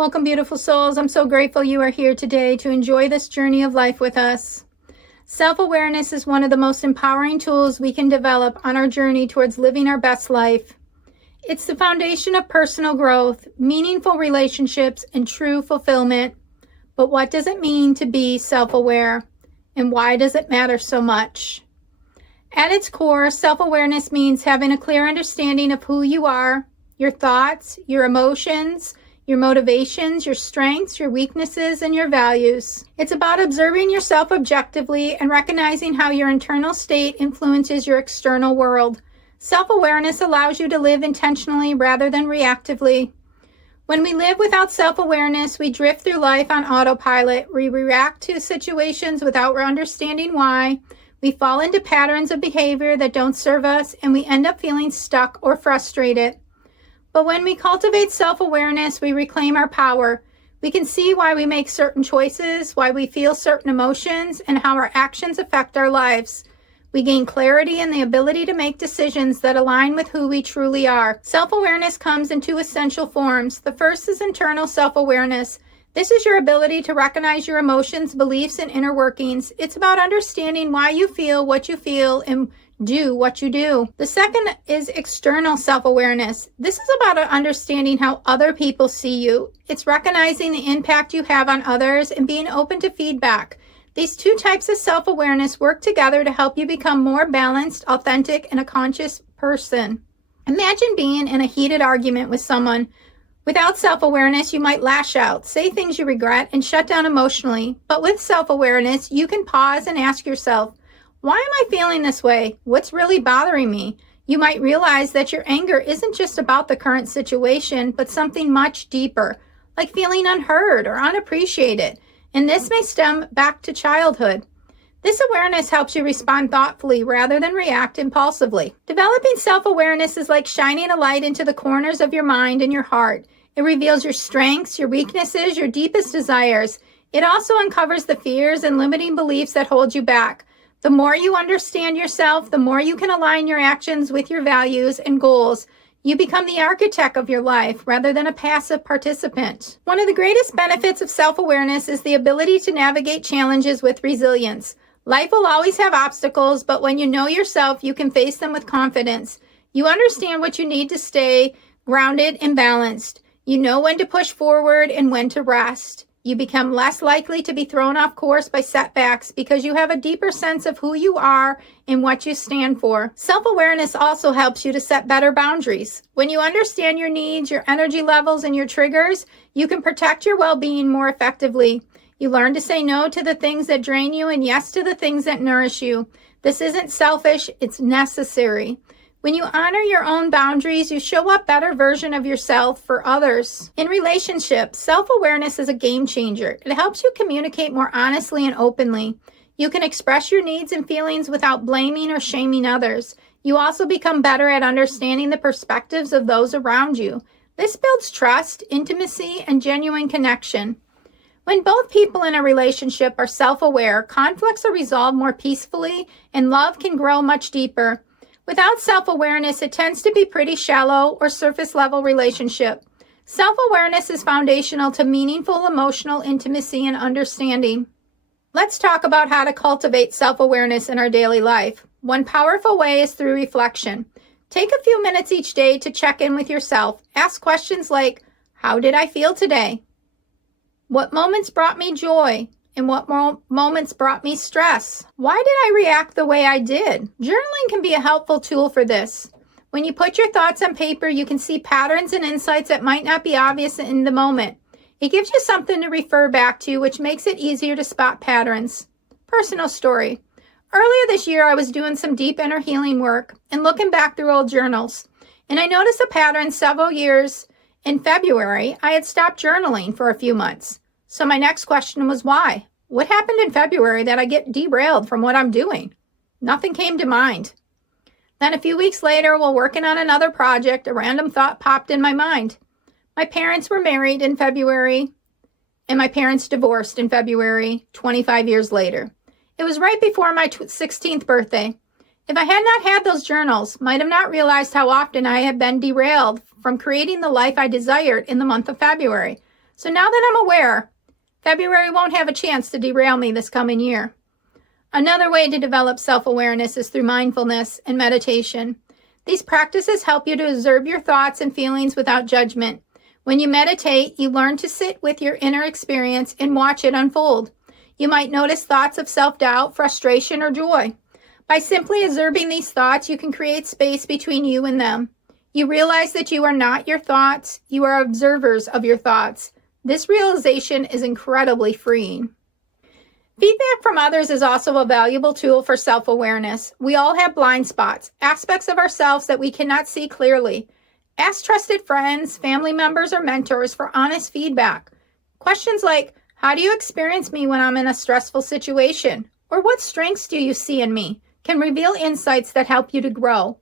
Welcome, beautiful souls. I'm so grateful you are here today to enjoy this journey of life with us. Self-awareness is one of the most empowering tools we can develop on our journey towards living our best life. It's the foundation of personal growth, meaningful relationships, and true fulfillment. But what does it mean to be self-aware? And why does it matter so much? At its core, self-awareness means having a clear understanding of who you are, your thoughts, your emotions, your motivations, your strengths, your weaknesses, and your values. It's about observing yourself objectively and recognizing how your internal state influences your external world. Self-awareness allows you to live intentionally rather than reactively. When we live without self-awareness, we drift through life on autopilot. We react to situations without understanding why. We fall into patterns of behavior that don't serve us, and we end up feeling stuck or frustrated. But when we cultivate self-awareness, we reclaim our power. We can see why we make certain choices, why we feel certain emotions, and how our actions affect our lives. We gain clarity and the ability to make decisions that align with who we truly are. Self-awareness comes in two essential forms. The first is internal self-awareness. This is your ability to recognize your emotions, beliefs, and inner workings. It's about understanding why you feel what you feel and do what you do. The second is external self-awareness. This is about understanding how other people see you. It's recognizing the impact you have on others and being open to feedback. These two types of self-awareness work together to help you become more balanced, authentic, and a conscious person. Imagine being in a heated argument with someone. Without self-awareness, you might lash out, say things you regret, and shut down emotionally. But with self-awareness, you can pause and ask yourself, why am I feeling this way? What's really bothering me? You might realize that your anger isn't just about the current situation, but something much deeper, like feeling unheard or unappreciated. And this may stem back to childhood. This awareness helps you respond thoughtfully rather than react impulsively. Developing self-awareness is like shining a light into the corners of your mind and your heart. It reveals your strengths, your weaknesses, your deepest desires. It also uncovers the fears and limiting beliefs that hold you back. The more you understand yourself, the more you can align your actions with your values and goals. You become the architect of your life rather than a passive participant. One of the greatest benefits of self-awareness is the ability to navigate challenges with resilience. Life will always have obstacles, but when you know yourself, you can face them with confidence. You understand what you need to stay grounded and balanced. You know when to push forward and when to rest. You become less likely to be thrown off course by setbacks because you have a deeper sense of who you are and what you stand for. Self-awareness also helps you to set better boundaries. When you understand your needs, your energy levels, and your triggers, you can protect your well-being more effectively. You learn to say no to the things that drain you and yes to the things that nourish you. This isn't selfish, it's necessary. When you honor your own boundaries, you show up better version of yourself for others. In relationships, self-awareness is a game changer. It helps you communicate more honestly and openly. You can express your needs and feelings without blaming or shaming others. You also become better at understanding the perspectives of those around you. This builds trust, intimacy, and genuine connection. When both people in a relationship are self-aware, conflicts are resolved more peacefully and love can grow much deeper. Without self-awareness, it tends to be pretty shallow or surface-level relationship. Self-awareness is foundational to meaningful emotional intimacy and understanding. Let's talk about how to cultivate self-awareness in our daily life. One powerful way is through reflection. Take a few minutes each day to check in with yourself. Ask questions like, how did I feel today? What moments brought me joy? And what moments brought me stress? Why did I react the way I did? Journaling can be a helpful tool for this. When you put your thoughts on paper, you can see patterns and insights that might not be obvious in the moment. It gives you something to refer back to, which makes it easier to spot patterns. Personal story. Earlier this year, I was doing some deep inner healing work and looking back through old journals. And I noticed a pattern several years. In February, I had stopped journaling for a few months. So my next question was why? What happened in February that I get derailed from what I'm doing? Nothing came to mind. Then a few weeks later, while working on another project, a random thought popped in my mind. My parents were married in February, and my parents divorced in February, 25 years later. It was right before my 16th birthday. If I had not had those journals, might have not realized how often I had been derailed from creating the life I desired in the month of February. So now that I'm aware, February won't have a chance to derail me this coming year. Another way to develop self-awareness is through mindfulness and meditation. These practices help you to observe your thoughts and feelings without judgment. When you meditate, you learn to sit with your inner experience and watch it unfold. You might notice thoughts of self-doubt, frustration, or joy. By simply observing these thoughts, you can create space between you and them. You realize that you are not your thoughts, you are observers of your thoughts. This realization is incredibly freeing. Feedback from others is also a valuable tool for self-awareness. We all have blind spots, aspects of ourselves that we cannot see clearly. Ask trusted friends, family members, or mentors for honest feedback. Questions like, how do you experience me when I'm in a stressful situation? Or what strengths do you see in me? Can reveal insights that help you to grow.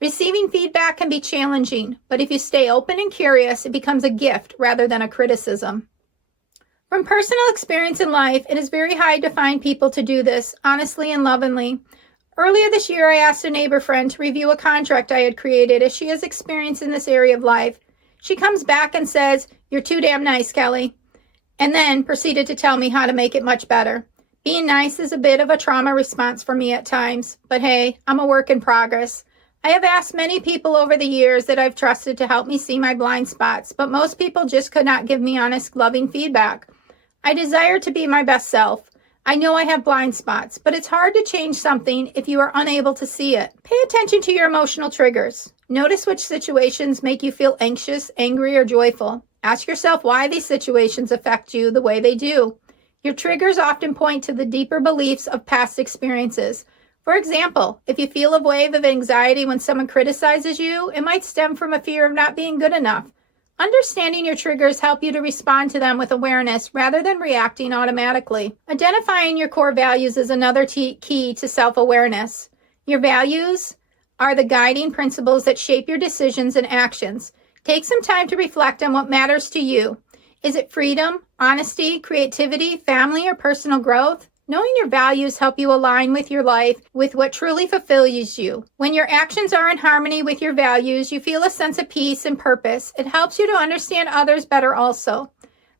Receiving feedback can be challenging, but if you stay open and curious, it becomes a gift rather than a criticism. From personal experience in life, it is very hard to find people to do this honestly and lovingly. Earlier this year, I asked a neighbor friend to review a contract I had created as she has experience in this area of life. She comes back and says, "You're too damn nice, Kelly," and then proceeded to tell me how to make it much better. Being nice is a bit of a trauma response for me at times, but hey, I'm a work in progress. I have asked many people over the years that I've trusted to help me see my blind spots, but most people just could not give me honest, loving feedback. I desire to be my best self. I know I have blind spots, but it's hard to change something if you are unable to see it. Pay attention to your emotional triggers. Notice which situations make you feel anxious, angry, or joyful. Ask yourself why these situations affect you the way they do. Your triggers often point to the deeper beliefs of past experiences. For example, if you feel a wave of anxiety when someone criticizes you, it might stem from a fear of not being good enough. Understanding your triggers help you to respond to them with awareness rather than reacting automatically. Identifying your core values is another key to self-awareness. Your values are the guiding principles that shape your decisions and actions. Take some time to reflect on what matters to you. Is it freedom, honesty, creativity, family, or personal growth? Knowing your values help you align with your life with what truly fulfills you. When your actions are in harmony with your values, you feel a sense of peace and purpose. It helps you to understand others better also.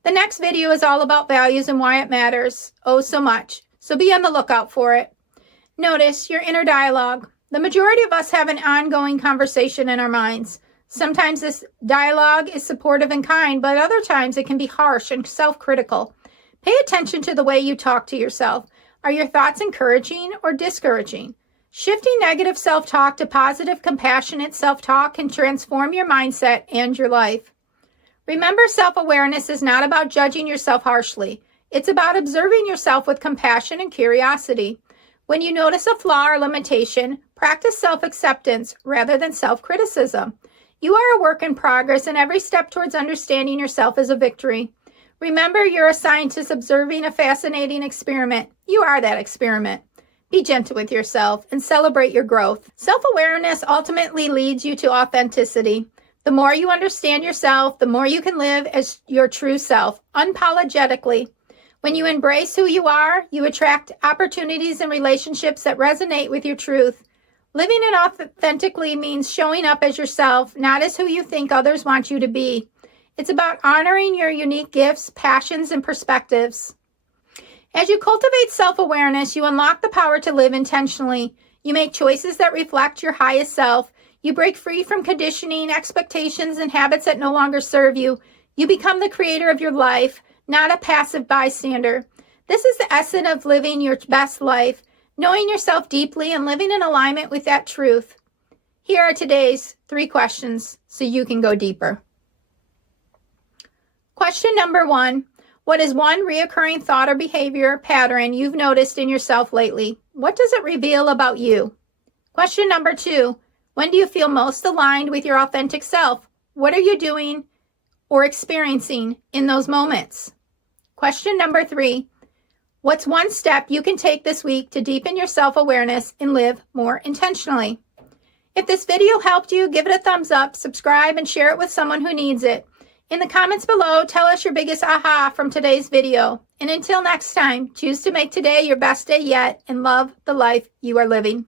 The next video is all about values and why it matters, oh so much. So be on the lookout for it. Notice your inner dialogue. The majority of us have an ongoing conversation in our minds. Sometimes this dialogue is supportive and kind, but other times it can be harsh and self-critical. Pay attention to the way you talk to yourself. Are your thoughts encouraging or discouraging? Shifting negative self-talk to positive, compassionate self-talk can transform your mindset and your life. Remember, self-awareness is not about judging yourself harshly. It's about observing yourself with compassion and curiosity. When you notice a flaw or limitation, practice self-acceptance rather than self-criticism. You are a work in progress, and every step towards understanding yourself is a victory. Remember, you're a scientist observing a fascinating experiment. You are that experiment. Be gentle with yourself and celebrate your growth. Self-awareness ultimately leads you to authenticity. The more you understand yourself, the more you can live as your true self, unapologetically. When you embrace who you are, you attract opportunities and relationships that resonate with your truth. Living it authentically means showing up as yourself, not as who you think others want you to be. It's about honoring your unique gifts, passions, and perspectives. As you cultivate self-awareness, you unlock the power to live intentionally. You make choices that reflect your highest self. You break free from conditioning, expectations, and habits that no longer serve you. You become the creator of your life, not a passive bystander. This is the essence of living your best life, knowing yourself deeply and living in alignment with that truth. Here are today's 3 questions so you can go deeper. Question number 1. What is one reoccurring thought or behavior pattern you've noticed in yourself lately? What does it reveal about you? Question number 2. When do you feel most aligned with your authentic self? What are you doing or experiencing in those moments? Question number 3. What's one step you can take this week to deepen your self-awareness and live more intentionally? If this video helped you, give it a thumbs up, subscribe, and share it with someone who needs it. In the comments below, tell us your biggest aha from today's video. And until next time, choose to make today your best day yet and love the life you are living.